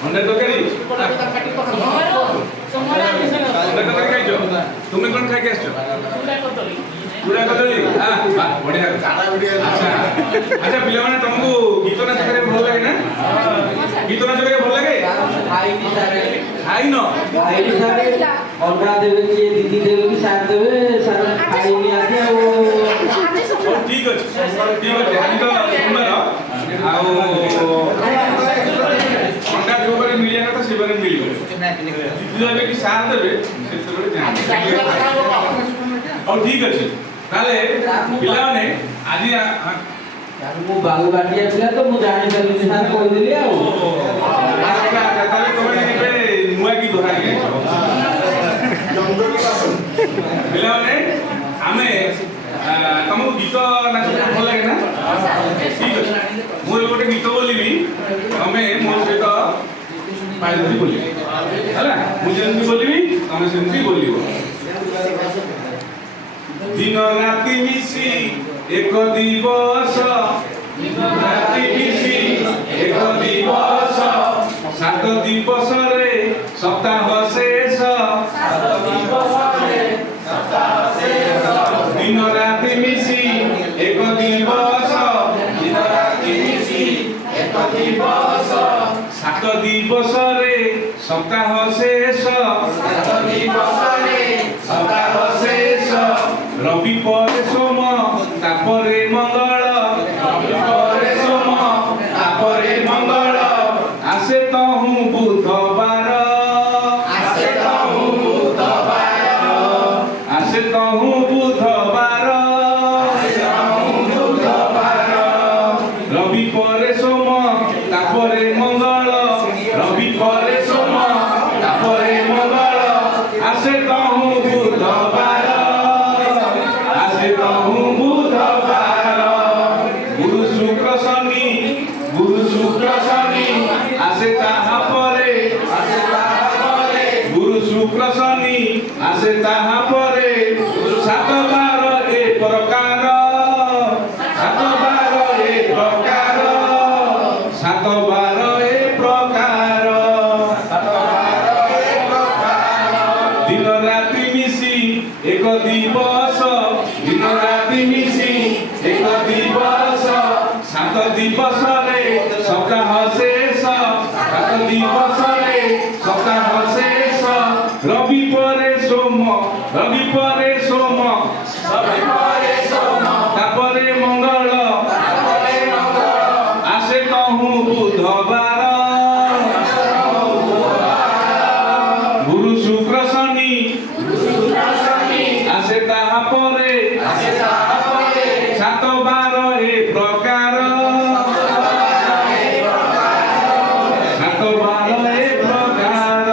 अंडा तरकारी अंडा तरकारी खाइछो तुमे कोन खाइ के आछो चूड़ा कदली हां बढ़िया अच्छा अच्छा पिला माने तुमको गीत नाच करे भल लागे ना गीत नाच करे भल लागे खाई न अंडा देवे कि दीदी देवे कि साथ देवे सारा खाई नि आके ठीक अछि आज तो सुंदर आउ अंडा जो बरे मिलिया कथा से बरे मिलियो दीदी देवे कि साथ देवे से बरे जान और ठीक अछि ताले पिला माने आज मु बालू बाटिया पिला तो मु जानि दली साथ कहि देली आ ताले तोरे निबे नुआ की दोहा के पिला माने आमे तुमको गीत नाच भल लगे ना ठीक अछि मु गोटे गीत बोलिबी तमे मो सहित पाइली बोली हला मु जेंती बोलिबी तमे सेंती बोलिबो दिन राति मिसी एक दिवस दिन राति मिसी एक दिवस 7 दिवस रे सप्ताह शेष 7 दिवस रे सप्ताह शेष दिन राति मिसी एक दिवस दिन राति मिसी एक दिवस 7 दिवस रे सप्ताह शेष 7 दिवस रे सप्ताह शेष रवि परे सोम तापरे मंगल रवि परे सोम तापरे मंगल आसे तहु बुधवार आसे तहु बुधवार आसे तहु बुधवार रवि परे सोम तापरे मंगल रवि परे सोम तापरे मंगल आसे तहु बुधवार गुरु शुक्र शनि आसे ताहा परे गुरु शुक्र शनि आसे ताहा परे 7 बार ए प्रकार 7 बार ए प्रकार 7 बार ए प्रकार दिन राति मिसी एक दिवस दिन राति मिसी एक दिवस 7 दिवस रे सप्ताह शेष 7 दिवस रे सप्ताह शेष रवि परे सोम रवि परे सोम तापरे मंगल आसे कहूँ बुधवार गुरु शुक्र शनि आसे ताहा परे 7 बार ए प्रकार 7 बार ए प्रकार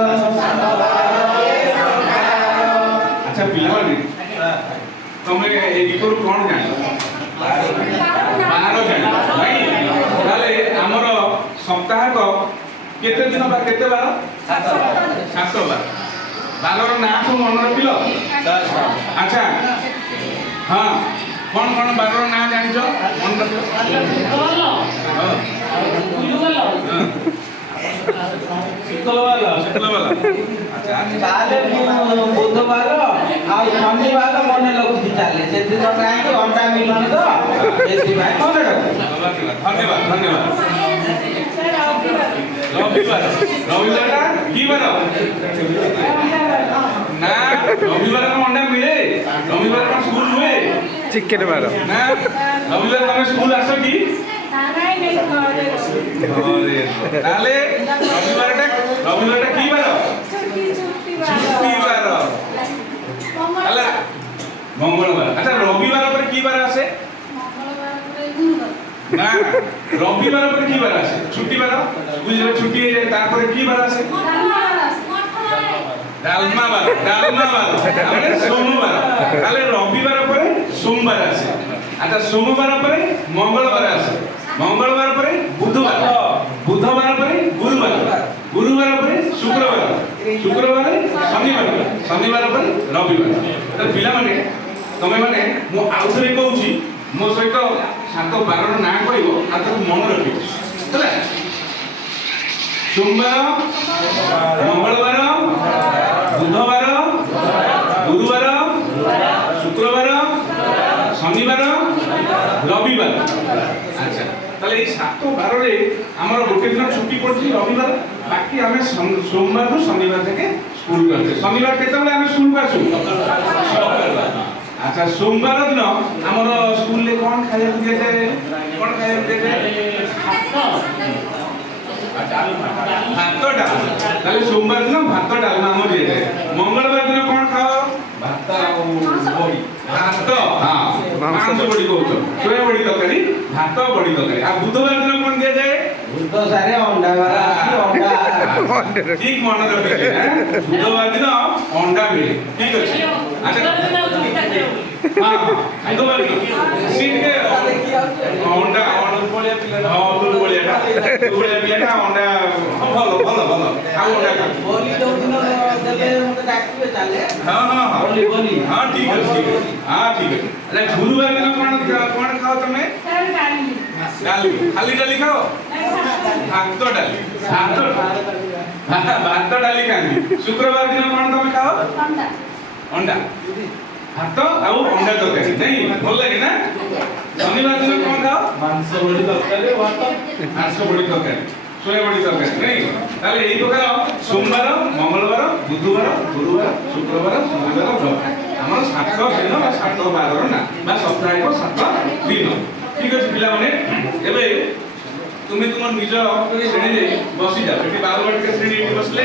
अच्छा पिला माने तमे ए गीतरु कोन जानि 12 जानि भाई ताले हमर सप्ताह को केते दिन बा केते बार 7 बार बालर ना तो मन रखिलो अच्छा हां कौन कौन बालर ना जानि छ मन रखिलो शुक्ल वाला अच्छा ताले बुधवार आ शनिवार मने लगुची चाले से दिन काहे कि अंडा मिलुनी तो एसी भाई मने रख धन्यवाद धन्यवाद रविवार रविवार की बार ना रविवार को अंडा मिले रविवार को स्कूल हुए चिकेन बार ना रविवार तुम स्कूल आसो की अरे ताले रविवार की बार छुट्टी बार हला मंगलवार अच्छा रविवार पर की बार आसे ना रविवार पर की बार आसे छुट्टी बार बुझले छुट्टी है तापर की बार आसे डालमा बार हमने सोमवार ताले रविवार पर सोमवार आसे अच्छा सोमवार पर मंगलवार आसे मंगलवार पर बुधवार बुधवार पर गुरुवार गुरुवार पर शुक्रवार शुक्रवार शनिवार शनिवार पर रविवार तो पिला माने तमे माने मु आउथरे कहूची मो सहित 7 12 ना कहइबो आ तो मन रखिबो हला সোমবার মঙ্গলবার বুধবার গুরুবার শুক্রবার শনিবার রবিবার আচ্ছা তাহলে এই 7 বাରରେ ଆମର ଗୋଟେ ଦିନ ଛୁଟି ପଡୁଛି ରବିବାର ବାକି ଆମେ ସୋମବାରରୁ ଶନିବାର থেকে ସ୍କୁଲ କରୁଛେ ଶନିବାର କେତେବେଳେ ଆମେ ସ୍କୁଲ ଆସୁ আচ্ছা সোমবার দিন আমার স্কুলে কোন খাইବାକୁ দিয়েছে কোন খাইବାକୁ দিয়েছে ভাত ডাল তাহলে সোমবার দিন ভাত ডালমা আমার দিয়েছে মঙ্গলবার দিন কোন খাও ভাত ଆଉ বড়ি ভাত হ্যাঁ মাংস বড়ি কହୁଛ সোয়া বড়ি তরকারি ভাত বড়ি তরকারি আর বুধবার দিন কোন দিয়েছে বুধ সারে অন্ডা বারা অন্ডা ঠিক মনে রাখবে হ্যাঁ বুধবার দিন অন্ডা মিলে ঠিক আছে আচ্ছা হ্যাঁ বুধবার সিটকে অন্ডা বলিয়া পিলাটা বলিয়া পিলাটা অন্ডা ভালো ভালো ভালো আর অন্ডা বলি যদিন দেবে মতে ডাকিবে চালে হ্যাঁ হ্যাঁ বলি বলি হ্যাঁ ঠিক আছে হ্যাঁ ঠিক আছে আচ্ছা গুরুবার দিন কোন খাও তুমি ডালি খালি ডালি খাও ভাত ডালি ভাত ডালি খানি শুক্রবার দিন কোন তুমি খাও অন্ডা ভাত ଆଉ ଅଣ୍ଡା ତରକାରୀ ନାଇଁ ଭଲ ଲାଗେ ନା ଶନିବାର ଦିନ କଣ ଖାଅ মাংস বলি তরকারি ভাত ମାଂସ ବଡି ତରକାରୀ ସୋୟା ବଡି ତରକାରୀ ନାଇଁ ତାହେଲେ ଏଇ ପ୍ରକାର ସୋମବାର ମଙ୍ଗଳବାର ବୁଧବାର ଗୁରୁବାର ଶୁକ୍ରବାର ଶନିବାର ରବିବାର ଆମର 7 ଦିନ ବା 7 ବାରର ନା ବା ସପ୍ତାହିକ 7 ଦିନ ଠିକ ଅଛି ପିଲାମାନେ ଏବେ তুমি তোমার নিজ শ্রেণীতে বসি যাও এটি 12 বাটিকা শ্রেণী এটি বসলে